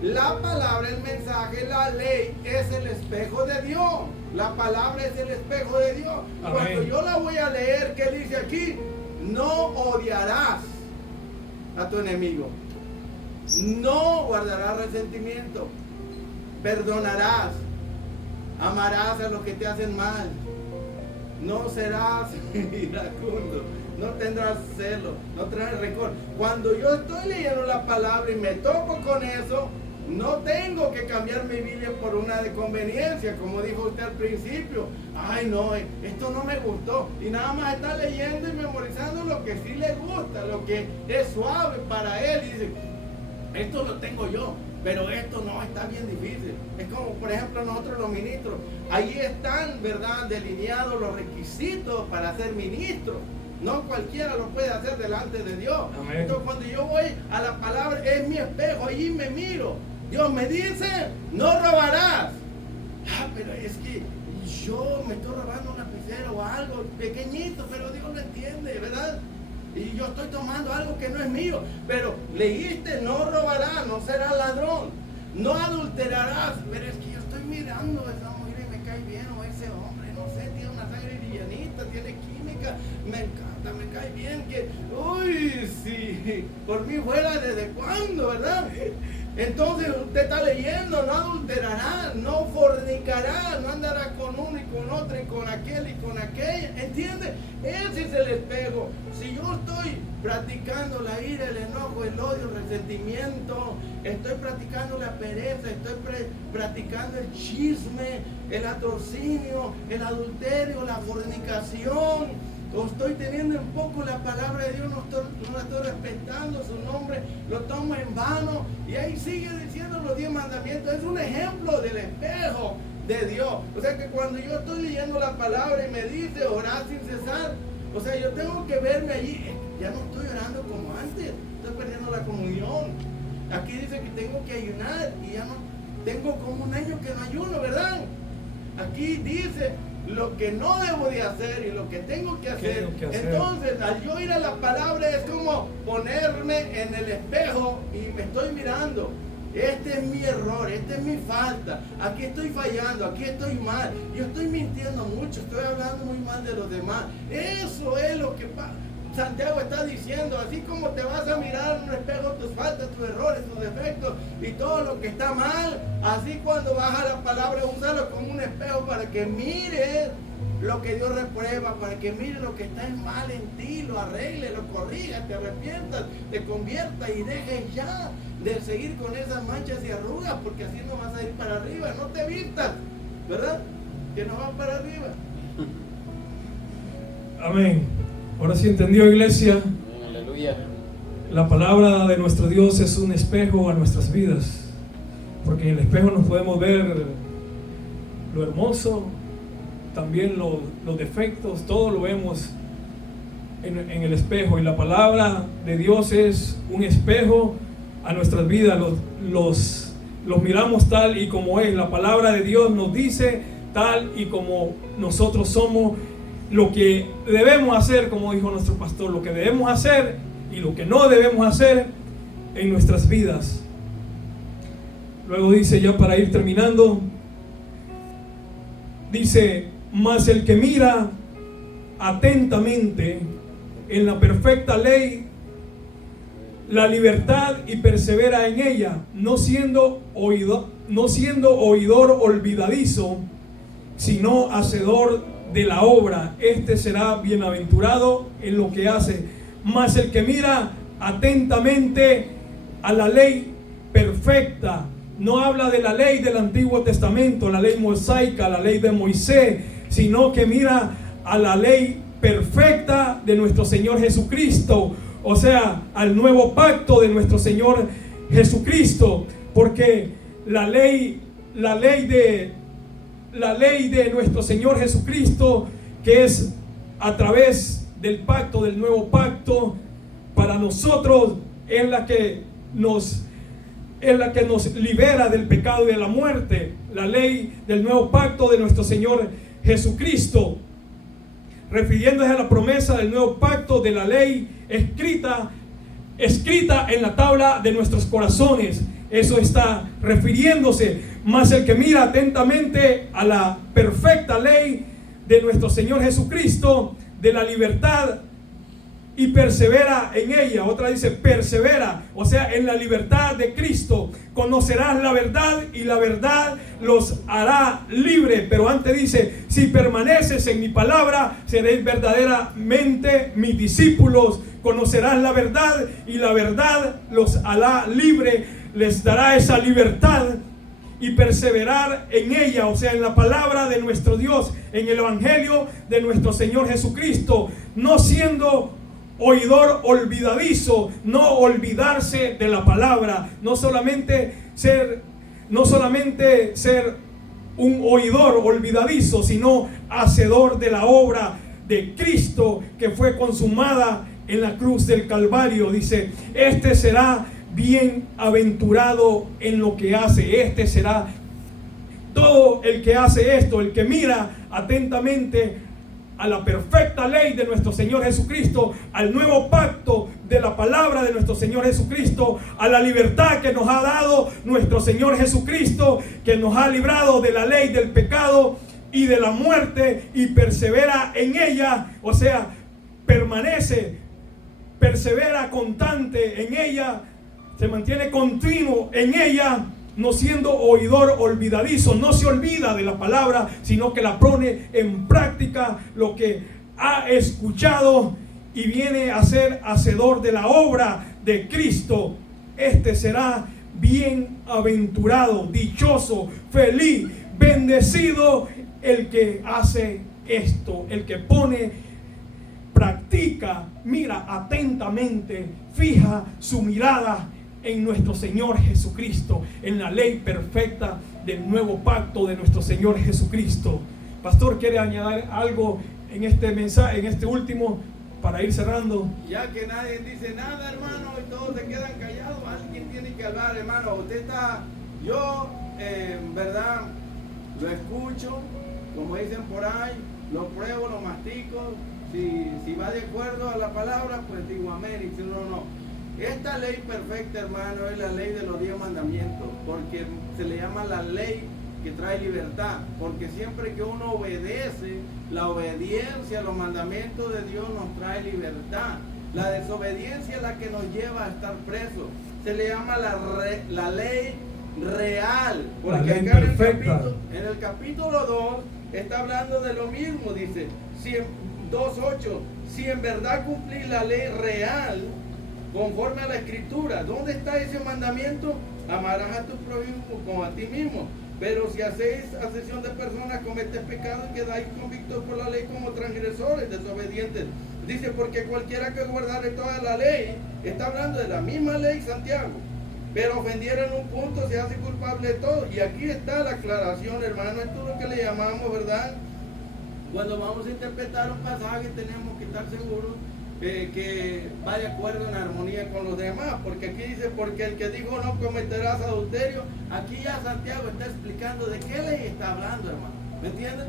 la palabra, el mensaje, la ley es el espejo de Dios. La palabra es el espejo de Dios. Amén. Cuando yo la voy a leer, ¿qué dice aquí? No odiarás a tu enemigo, no guardarás resentimiento, perdonarás, amarás a los que te hacen mal, no serás iracundo, no tendrás celo, no tendrás rencor. Cuando yo estoy leyendo la palabra y me topo con eso, no tengo que cambiar mi Biblia por una de conveniencia, como dijo usted al principio. Ay, no, esto no me gustó. Y nada más está leyendo y memorizando lo que sí le gusta, lo que es suave para él. Y dice, esto lo tengo yo, pero esto no, está bien difícil. Es como, por ejemplo, nosotros los ministros. Ahí están, ¿verdad?, delineados los requisitos para ser ministro. No cualquiera lo puede hacer delante de Dios. Amén. Entonces, cuando yo voy a la palabra, es mi espejo, allí me miro. Dios me dice, no robarás. Ah, pero es que yo me estoy robando un lapicero o algo pequeñito, pero Dios lo entiende, ¿verdad? Y yo estoy tomando algo que no es mío. Pero leíste, no robarás, no serás ladrón, no adulterarás. Pero es que yo estoy mirando a esa mujer y me cae bien, o ese hombre, no sé, tiene una sangre livianita, tiene química, me encanta, me cae bien, que, uy, sí, por mí fuera desde cuándo, ¿verdad? Entonces usted está leyendo, no adulterará, no fornicará, no andará con uno y con otro y con aquel y con aquella, ¿entiende? Ese es el espejo. Si yo estoy practicando la ira, el enojo, el odio, el resentimiento, estoy practicando la pereza, estoy practicando el chisme, el atrocinio, el adulterio, la fornicación, o estoy teniendo en poco la palabra de Dios, no la estoy respetando, su nombre lo tomo en vano, y ahí sigue diciendo los 10 mandamientos. Es un ejemplo del espejo de Dios. O sea que cuando yo estoy leyendo la palabra y me dice orar sin cesar, o sea, yo tengo que verme allí. Ya no estoy orando como antes, estoy perdiendo la comunión. Aquí dice que tengo que ayunar y ya no tengo como un año que no ayuno, ¿verdad? Aquí dice lo que no debo de hacer y lo que tengo que hacer. Entonces, al yo ir a la palabra es como ponerme en el espejo y me estoy mirando. Este es mi error, esta es mi falta, aquí estoy fallando, aquí estoy mal, yo estoy mintiendo mucho, estoy hablando muy mal de los demás. Eso es lo que Santiago está diciendo. Así como te vas a mirar en un espejo tus faltas, tus errores, tus defectos y todo lo que está mal, así cuando vas a la palabra, úsalo como un espejo para que mires lo que Dios reprueba, para que mires lo que está mal en ti, lo arregle, lo corrija, te arrepientas, te conviertas y dejes ya de seguir con esas manchas y arrugas, porque así no vas a ir para arriba. No te vistas, ¿verdad? Que no vas para arriba. Amén. Ahora sí entendió, iglesia. Aleluya. La palabra de nuestro Dios es un espejo a nuestras vidas, porque en el espejo nos podemos ver lo hermoso, también los defectos, todo lo vemos en el espejo. Y la palabra de Dios es un espejo a nuestras vidas. Los miramos tal y como es. La palabra de Dios nos dice tal y como nosotros somos, lo que debemos hacer, como dijo nuestro pastor, lo que debemos hacer y lo que no debemos hacer. en nuestras vidas. Luego dice, ya para ir terminando, dice, mas el que mira atentamente en la perfecta ley, la libertad, y persevera en ella, no siendo oidor olvidadizo, sino hacedor de la obra, este será bienaventurado en lo que hace. Mas el que mira atentamente a la ley perfecta, no habla de la ley del Antiguo Testamento, la ley mosaica, la ley de Moisés, sino que mira a la ley perfecta de nuestro Señor Jesucristo, o sea, al nuevo pacto de nuestro Señor Jesucristo, porque la ley de nuestro Señor Jesucristo, que es a través del pacto, del nuevo pacto, para nosotros es la que nos libera del pecado y de la muerte. La ley del nuevo pacto de nuestro Señor Jesucristo, refiriéndose a la promesa del nuevo pacto, de la ley escrita en la tabla de nuestros corazones. Eso está refiriéndose. Mas el que mira atentamente a la perfecta ley de nuestro Señor Jesucristo, de la libertad, y persevera en ella. Otra dice persevera, o sea, en la libertad de Cristo. Conocerás la verdad y la verdad los hará libre. Pero antes dice, si permaneces en mi palabra, seréis verdaderamente mis discípulos. Conocerás la verdad y la verdad los hará libre. Les dará esa libertad y perseverar en ella, o sea, en la palabra de nuestro Dios, en el evangelio de nuestro Señor Jesucristo, no siendo oidor olvidadizo, no olvidarse de la palabra, no solamente ser un oidor olvidadizo, sino hacedor de la obra de Cristo que fue consumada en la cruz del Calvario. Dice, este será bienaventurado en lo que hace. Este será todo el que hace esto, el que mira atentamente a la perfecta ley de nuestro Señor Jesucristo, al nuevo pacto de la palabra de nuestro Señor Jesucristo, a la libertad que nos ha dado nuestro Señor Jesucristo, que nos ha librado de la ley del pecado y de la muerte, y persevera en ella, o sea, persevera constante en ella, se mantiene continuo en ella, no siendo oidor olvidadizo, no se olvida de la palabra, sino que la pone en práctica lo que ha escuchado y viene a ser hacedor de la obra de Cristo. Este será bienaventurado, dichoso, feliz, bendecido el que hace esto, el que practica, mira atentamente, fija su mirada en nuestro Señor Jesucristo, en la ley perfecta del nuevo pacto de nuestro Señor Jesucristo. Pastor, ¿quiere añadir algo en este mensaje, en este último, para ir cerrando? Ya que nadie dice nada, hermano, y todos se quedan callados, alguien tiene que hablar, hermano. Yo en verdad lo escucho, como dicen por ahí, lo pruebo, lo mastico. Si va de acuerdo a la palabra, pues digo amén, y si no. Esta ley perfecta, hermano, es la ley de los 10 mandamientos, porque se le llama la ley que trae libertad, porque siempre que uno obedece, la obediencia a los mandamientos de Dios nos trae libertad. La desobediencia es la que nos lleva a estar presos. Se le llama la ley real, porque la ley acá perfecta. en el capítulo 2 está hablando de lo mismo, dice 2:8, si en verdad cumplís la ley real conforme a la escritura. ¿Dónde está ese mandamiento? Amarás a tu prójimo como a ti mismo. Pero si hacéis asesión de personas, cometéis pecado y quedáis convictos por la ley como transgresores, desobedientes. Dice, porque cualquiera que guardare toda la ley, está hablando de la misma ley, Santiago, pero ofendiera en un punto, se hace culpable de todo. Y aquí está la aclaración, hermano. Esto es lo que le llamamos, ¿verdad? Cuando vamos a interpretar un pasaje, tenemos que estar seguros que va de acuerdo en armonía con los demás, porque aquí dice, porque el que dijo no cometerás adulterio, aquí ya Santiago está explicando de qué ley está hablando, hermano, ¿me entienden?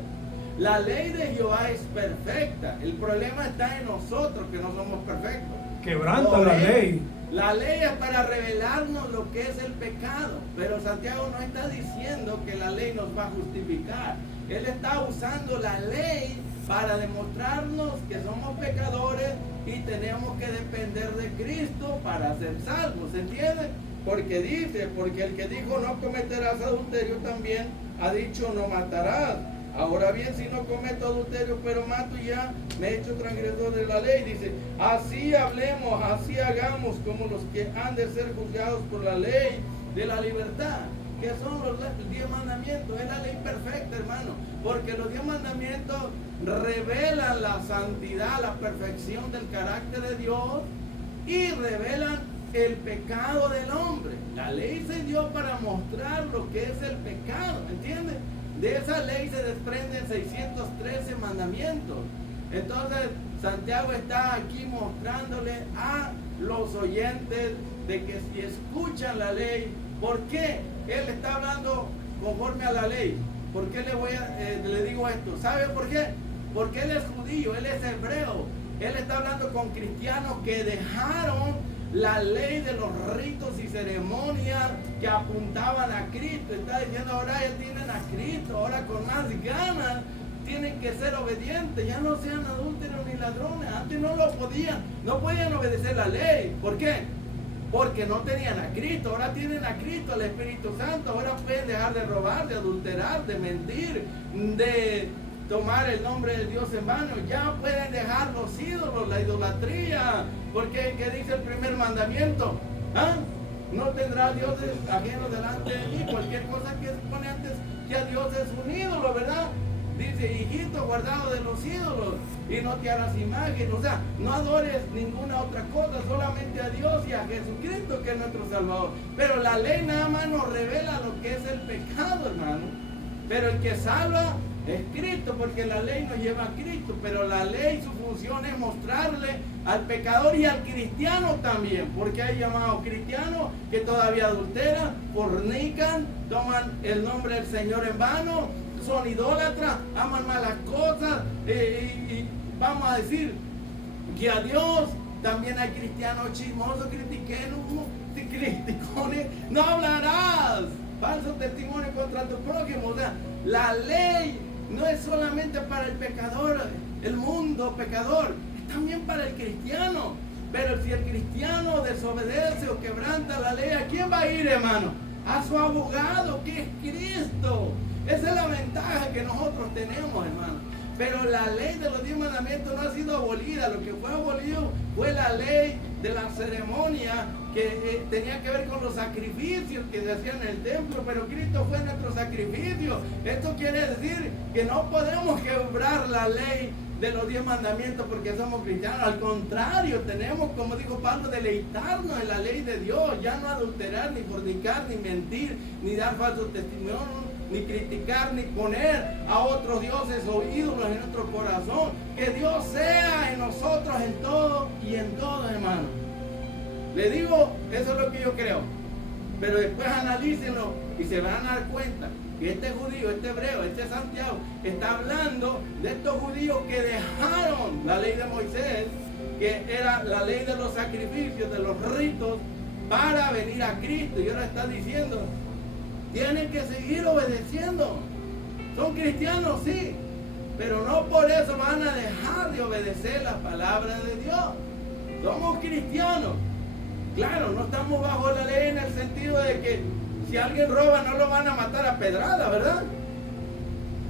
La ley de Jehová es perfecta, el problema está en nosotros que no somos perfectos, quebranta Por la eso, ley. La ley es para revelarnos lo que es el pecado, pero Santiago no está diciendo que la ley nos va a justificar. Él está usando la ley para demostrarnos que somos pecadores y tenemos que depender de Cristo para ser salvos, ¿se entiende? Porque dice, porque el que dijo no cometerás adulterio también ha dicho no matarás. Ahora bien, si no cometo adulterio, pero mato, ya me he hecho transgresor de la ley. Dice, así hablemos, así hagamos como los que han de ser juzgados por la ley de la libertad. Que son los 10 mandamientos, es la ley perfecta, hermano. Porque los 10 mandamientos revelan la santidad, la perfección del carácter de Dios y revelan el pecado del hombre. La ley se dio para mostrar lo que es el pecado, ¿entiendes? De esa ley se desprenden 613 mandamientos. Entonces, Santiago está aquí mostrándole a los oyentes de que si escuchan la ley, ¿por qué? Él está hablando conforme a la ley. ¿Por qué le digo esto? ¿Sabe por qué? Porque él es judío, él es hebreo. Él está hablando con cristianos que dejaron la ley de los ritos y ceremonias que apuntaban a Cristo. Está diciendo, ahora ya tienen a Cristo, ahora con más ganas tienen que ser obedientes, ya no sean adúlteros ni ladrones. Antes no podían obedecer la ley. ¿Por qué? Porque no tenían a Cristo, ahora tienen a Cristo, al Espíritu Santo, ahora pueden dejar de robar, de adulterar, de mentir, de tomar el nombre de Dios en vano. Ya pueden dejar los ídolos, la idolatría, porque ¿qué dice el primer mandamiento? ¿Ah? No tendrás dioses ajenos delante de mí. Cualquier cosa que se pone antes que a Dios es un ídolo, ¿verdad? Dice, hijito, guardado de los ídolos, y no te harás imagen. O sea, no adores ninguna otra cosa, solamente a Dios y a Jesucristo, que es nuestro Salvador. Pero la ley nada más nos revela lo que es el pecado, hermano. Pero el que salva es Cristo, porque la ley nos lleva a Cristo. Pero la ley, su función es mostrarle al pecador y al cristiano también, porque hay llamados cristianos que todavía adulteran, fornican, toman el nombre del Señor en vano, son idólatras, aman malas cosas, y vamos a decir que a Dios. También hay cristianos chismosos, criticones, no hablarás falso testimonio contra tu prójimo. O sea, la ley no es solamente para el pecador, el mundo pecador, es también para el cristiano. Pero si el cristiano desobedece o quebranta la ley, ¿a quién va a ir, hermano? A su abogado, que es Cristo. Esa es la ventaja que nosotros tenemos, hermano. Pero la ley de los 10 mandamientos no ha sido abolida. Lo que fue abolido fue la ley de la ceremonia, que tenía que ver con los sacrificios que se hacían en el templo. Pero Cristo fue nuestro sacrificio. Esto quiere decir que no podemos quebrar la ley de los 10 mandamientos porque somos cristianos. Al contrario, tenemos, como dijo Pablo, deleitarnos en la ley de Dios. Ya no adulterar, ni fornicar, ni mentir, ni dar falsos testimonios, ni criticar, ni poner a otros dioses o ídolos en nuestro corazón. Que Dios sea en nosotros en todo y en todo, hermano. Le digo, eso es lo que yo creo. Pero después analícenlo y se van a dar cuenta que este judío, este hebreo, este Santiago, está hablando de estos judíos que dejaron la ley de Moisés, que era la ley de los sacrificios, de los ritos, para venir a Cristo. Y ahora está diciendo, tienen que seguir obedeciendo. Son cristianos, sí, pero no por eso van a dejar de obedecer la palabra de Dios. Somos cristianos. Claro, no estamos bajo la ley en el sentido de que si alguien roba no lo van a matar a pedrada, ¿verdad?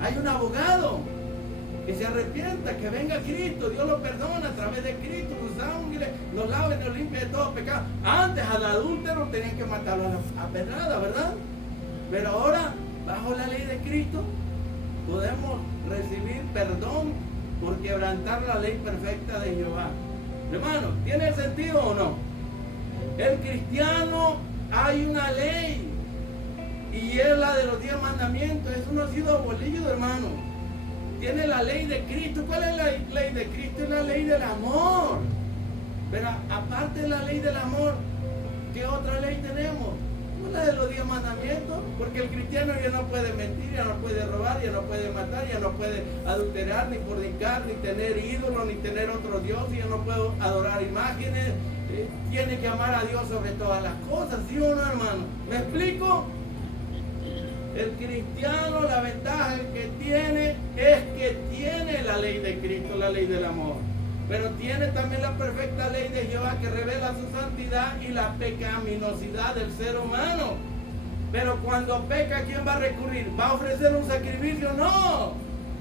Hay un abogado que se arrepienta, que venga Cristo, Dios lo perdona a través de Cristo, su sangre nos lava y nos limpia de todo pecado. Antes al adúltero tenían que matarlo a pedrada, ¿verdad? Pero ahora, bajo la ley de Cristo, podemos recibir perdón por quebrantar la ley perfecta de Jehová. Hermano, ¿tiene sentido o no? El cristiano, hay una ley, y es la de los 10 mandamientos. Eso no ha sido abolido, hermano. Tiene la ley de Cristo. ¿Cuál es la ley de Cristo? Es la ley del amor. Pero aparte de la ley del amor, ¿qué otra ley tenemos? Pues la de los 10 mandamientos, porque el cristiano ya no puede mentir, ya no puede robar, ya no puede matar, ya no puede adulterar, ni fornicar, ni tener ídolos, ni tener otro Dios, ya no puede adorar imágenes. Tiene que amar a Dios sobre todas las cosas, ¿sí o no, hermano? ¿Me explico? El cristiano, la ventaja que tiene es que tiene la ley de Cristo, la ley del amor. Pero tiene también la perfecta ley de Jehová que revela su santidad y la pecaminosidad del ser humano. Pero cuando peca, ¿quién va a recurrir? ¿Va a ofrecer un sacrificio? No.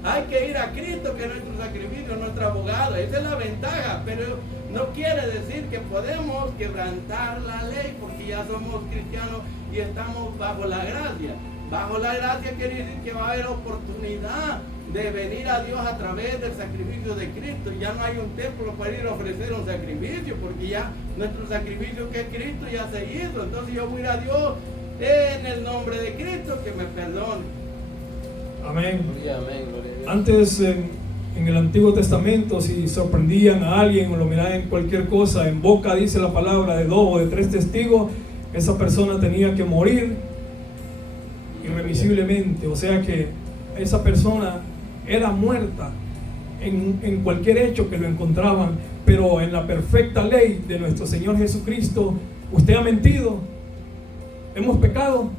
Hay que ir a Cristo, que es nuestro sacrificio, nuestro abogado. Esa es la ventaja. Pero no quiere decir que podemos quebrantar la ley porque ya somos cristianos y estamos bajo la gracia. Bajo la gracia quiere decir que va a haber oportunidad de venir a Dios a través del sacrificio de Cristo. Ya no hay un templo para ir a ofrecer un sacrificio, porque ya nuestro sacrificio que es Cristo ya se hizo. Entonces yo voy a ir a Dios en el nombre de Cristo, que me perdone. Amén. Gloria, amén, gloria a Dios. Antes en el Antiguo Testamento, si sorprendían a alguien o lo miraban en cualquier cosa, en boca dice la palabra de 2 o de 3 testigos, esa persona tenía que morir irremisiblemente. O sea que esa persona era muerta en cualquier hecho que lo encontraban. Pero en la perfecta ley de nuestro Señor Jesucristo, usted ha mentido, hemos pecado,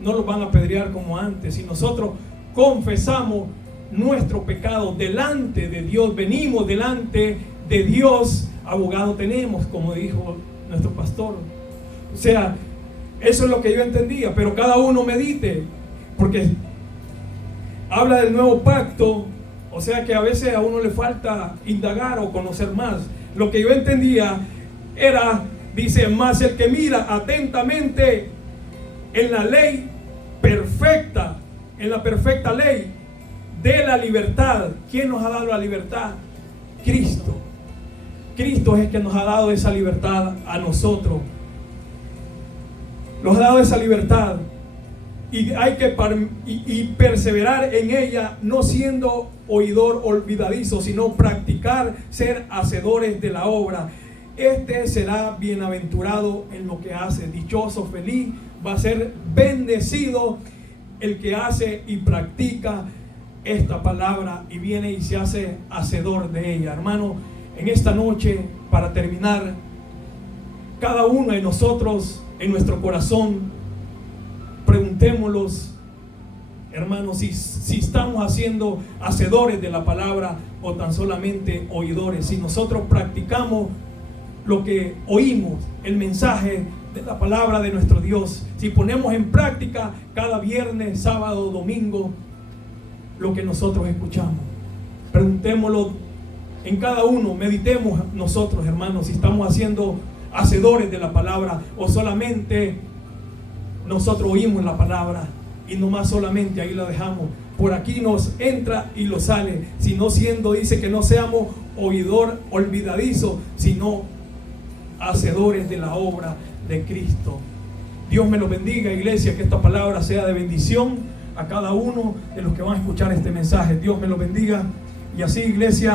no los van a apedrear como antes. Si nosotros confesamos nuestro pecado delante de Dios, venimos delante de Dios, abogado tenemos, como dijo nuestro pastor. O sea, eso es lo que yo entendía. Pero cada uno medite, porque habla del nuevo pacto. O sea que a veces a uno le falta indagar o conocer más. Lo que yo entendía era, dice, más el que mira atentamente en la ley perfecta, en la perfecta ley de la libertad. ¿Quién nos ha dado la libertad? Cristo. Cristo es el que nos ha dado esa libertad a nosotros. Nos ha dado esa libertad. Y hay que perseverar en ella, no siendo oidor olvidadizo, sino practicar, ser hacedores de la obra. Este será bienaventurado en lo que hace, dichoso, feliz, va a ser bendecido el que hace y practica esta palabra y viene y se hace hacedor de ella. Hermano, en esta noche, para terminar, cada uno de nosotros en nuestro corazón, preguntémoslos, hermanos, si estamos haciendo hacedores de la palabra o tan solamente oidores. Si nosotros practicamos lo que oímos, el mensaje de la palabra de nuestro Dios, si ponemos en práctica cada viernes, sábado, domingo, lo que nosotros escuchamos, preguntémoslo en cada uno, meditemos nosotros, hermanos, si estamos haciendo hacedores de la palabra o solamente nosotros oímos la palabra y nomás solamente ahí la dejamos. Por aquí nos entra y lo sale, sino siendo, dice que no seamos oidor olvidadizo, sino hacedores de la obra de Cristo. Dios me lo bendiga, iglesia, que esta palabra sea de bendición a cada uno de los que van a escuchar este mensaje. Dios me lo bendiga. Y así, iglesia.